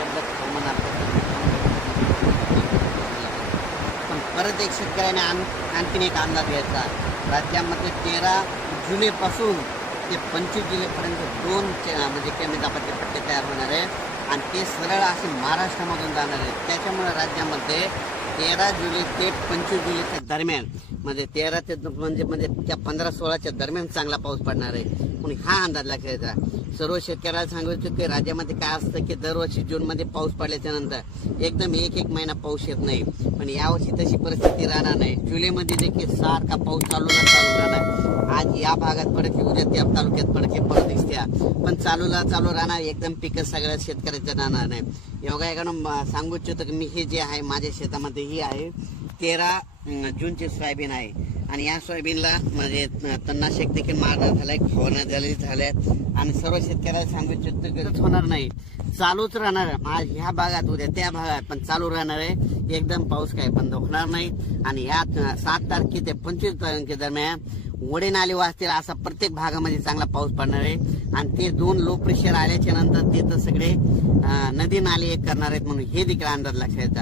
एकदा थांबणार पण परत एक शेतकऱ्याने आणखीन एक अंदाज घ्यायचा. राज्यामध्ये 13 जुलैपासून ते 25 जुलैपर्यंत 2 म्हणजे कमी दाबाचे पट्टे तयार होणार आहे आणि ते सरळ असे महाराष्ट्रामधून जाणार आहेत. त्याच्यामुळे राज्यामध्ये 13 जुलै ते 25 जुलैच्या दरम्यान म्हणजे 13 ते म्हणजे त्या 15-16च्या दरम्यान चांगला पाऊस पडणार आहे. म्हणून हा अंदाज लक्षात सर्व शेतकऱ्याला सांगायचं की राज्यामध्ये काय असतं की दरवर्षी जूनमध्ये पाऊस पडल्याच्या नंतर एकदम एक महिना पाऊस येत नाही. पण यावर्षी तशी परिस्थिती राहणार नाही. जुलैमध्ये देखील सारखा पाऊस चालू राहणार. आज या भागात पडते, उद्या त्या तालुक्यात पडते, परत दिसत्या, पण चालू राहणार. एकदम पिकं सगळ्या शेतकऱ्याचं राहणार नाही. योगायोगानं सांगू इच्छितो की मी हे जे आहे माझ्या शेतामध्ये ही आहे 13 जूनची सोयाबीन आहे आणि या सोयाबीनला म्हणजे तणनाशक देखील मारण्यात झालाय, फवारण्या झाल्या आणि सर्व शेतकऱ्याला सांगू इच्छितो की होणार नाही, चालूच राहणार. आज ह्या भागात उद्या त्या भागात पण चालू राहणार आहे. एकदम पाऊस काही बंद होणार नाही आणि या 7 तारखे ते 25 तारखे दरम्यान वडे नाले वाचतील असा प्रत्येक भागामध्ये चांगला पाऊस पडणार आहे आणि ते 2 लो प्रेशर आल्याच्या नंतर ते तर सगळे नदी नाले करणार आहेत. म्हणून हे देखील अंदाज लक्षात